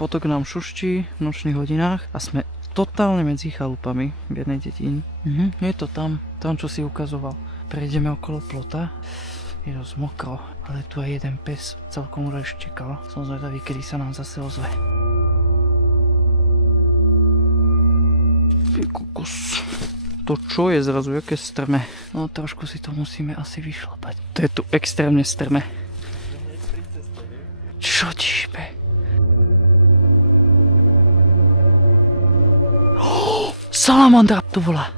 potok nám šuští v nočných hodinách a sme totálne medzi chalupami v jednej dedine. Je to tam čo si ukazoval. Prejdeme okolo plota. Je dosť mokro, ale tu aj jeden pes celkom už štekal. Som zvedavý, kedy sa nám zase ozve. Kokos. To čo je zrazu, jaké strme? No trošku si to musíme asi vyšlapať. To je tu extrémne strme. Čo ti šípe? Salamandra tu volá.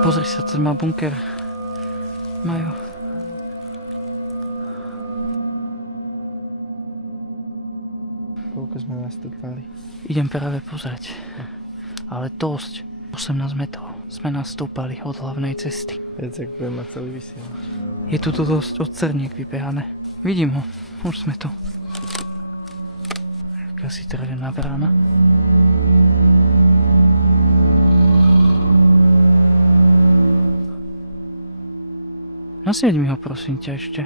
Pozri sa, ten má bunker. Majú. Koľko sme nastúpali? Idem práve pozrieť. Ale dosť. 18 metrov sme nastúpali od hlavnej cesty. Viac, ak budem mať celý vysielač. Je tu dosť od cerniek vybehané. Vidím ho. Už sme tu. Asi drevená brána. Nasieť mi ho, prosím ťa, ešte.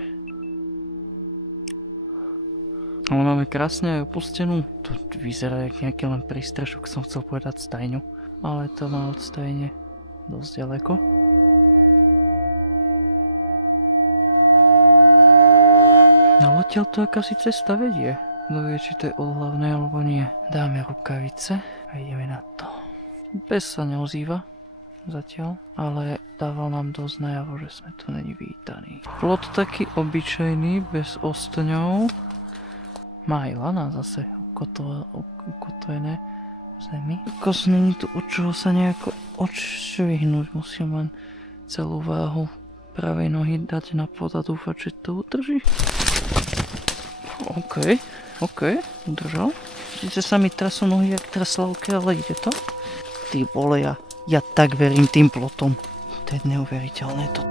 Ale máme krásne aj opustenú. To vyzerá jak nejaký len prístrešok, som chcel povedať stajňu. Ale to má od stajne dosť ďaleko. Na odtiaľ to akási cesta vedie. Kto vie, či to je od hlavnej alebo nie. Dáme rukavice a ideme na to. Pes sa neozýva zatiaľ, ale dával nám dosť najavo, že sme tu není vítaní. Plot taký obyčajný, bez ostňov. Má aj lana zase ukotvené v zemi. Kos není tu od čoho sa nejako odšvihnúť. Musím len celú váhu pravej nohy dať na pod a dúfať, že to udrží. OK, udržal. Sice sa mi trasú nohy jak traslavke, ale ide to. Ty vole, ja tak verím tým plotom. To je neuveriteľné to.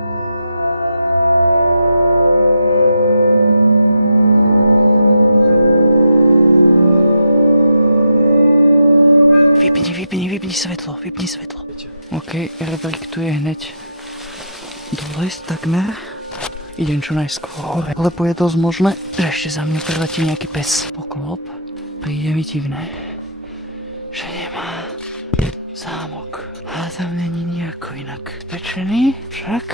Vypni svetlo. OK, rebrík tu je hneď dole, takmer. Idem čo najskôr hore, lebo je dosť možné, že ešte za mňa preletí nejaký pes. Poklop, príde mi divné, že nemá zámok. A tam není nejako inak pečený, však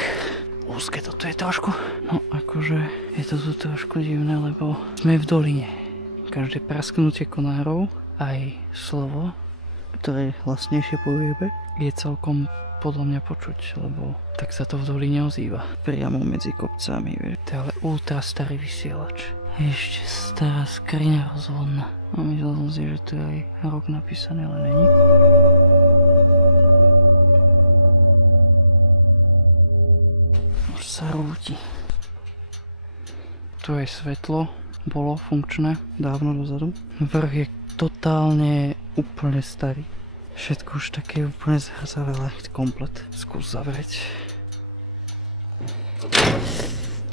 úzke to tu je trošku. No akože je to tu trošku divné, lebo sme v doline. Každé prasknutie konárov, aj slovo, ktoré hlasnejšie povieme, je celkom podľa mňa počuť, lebo tak sa to v doline ozýva. Priamo medzi kopcami, vieš. To je ale ultra starý vysielač. Ešte stará skriňa rozvodná. A myslel som si, že tu je aj rok napísaný, ale není. Už sa rúti. Tu aj svetlo bolo funkčné dávno dozadu. Vrch je totálne úplne starý. Všetko už také úplne zhrzavelé, komplet. Skús zavrieť.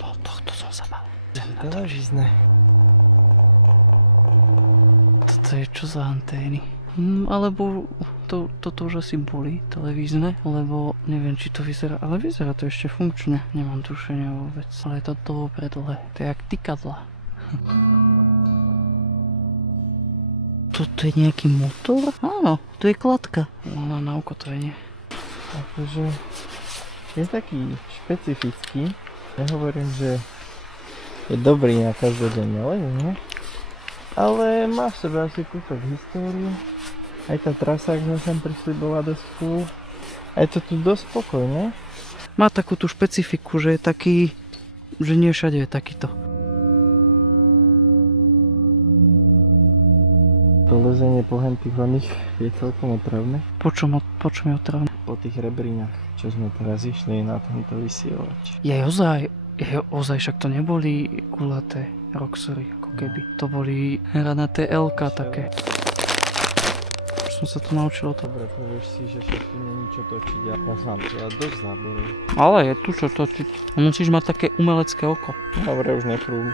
No, tohto som sa mal. Televízne. Toto je čo za antény? Alebo toto už asi boli televízne, lebo neviem, či to vyzerá, ale vyzerá to ešte funkčne. Nemám tušenia vôbec, ale je to dlho predlhé. To je jak tykadla. Toto je nejaký motor? Áno, tu je kladka. Ona na ukotvenie. Takže je taký špecifický. Ja hovorím, že je dobrý na každodenné lezenie, ale má v sebe asi kúsok histórie. Aj tá trasa, ak sme sem prišli, bola dosť cool. A je to tu dosť spokojné. Má takú tú špecifiku, že je taký, že nie všade je takýto. To lezenie po hentých vaných je celkom otravné. Po čom je otravné? Po tých rebrinách, čo sme teraz išli na tento vysielač. Je ozaj, však to neboli kulaté roxory, ako keby. To boli hranaté LK také. Už som sa to naučil to. Dobre, povieš si, že však tu není čo točiť a ja sám to dosť záberu. Ale je tu čo točiť. Musíš mať také umelecké oko. Dobre, už neprúm.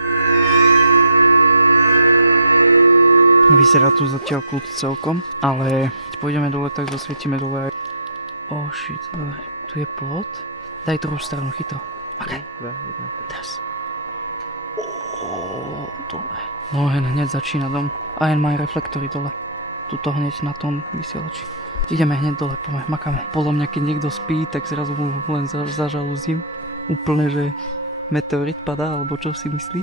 Vyzerá tu zatiaľ kľud celkom, ale keď pôjdeme dole, tak zasvietime dole aj... Oh shit, tu je plot. Daj druhú stranu chytro. Okay. 2, 1. Teraz. Dobre. No hneď začína dom. A jen majú reflektory dole. Tuto hneď na tom vysielači. Ideme hneď dole, poďme, makáme. Podľa mňa, keď niekto spí, tak zrazu mu len zažalúzim. Úplne, že meteorit padá, alebo čo si myslí.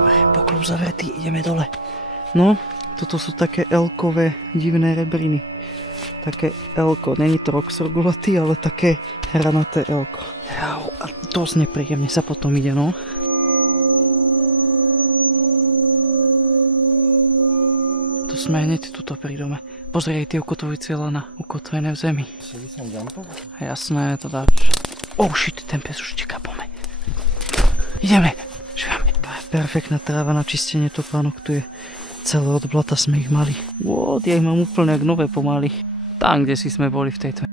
Dobre, poklop zavretý, ideme dole. No, toto sú také L-kové divné rebriny. Také L-ko, není to Roxor gulatý, ale také hranaté L-ko. A dosť nepríjemne sa potom ide, no. To sme hneď tuto pri dome. Pozri, tie ukotvujúce lana ukotvené v zemi. Ešte by som jumpoval? Jasné, to dáš. Oh shit, ten pes už čeká po mne. Ideme, švame. Perfektná tráva na čistenie topánok, tu je celé od blata sme ich mali. Ja ich mám úplne jak nové pomaly. Tam, kde si sme boli v tejto.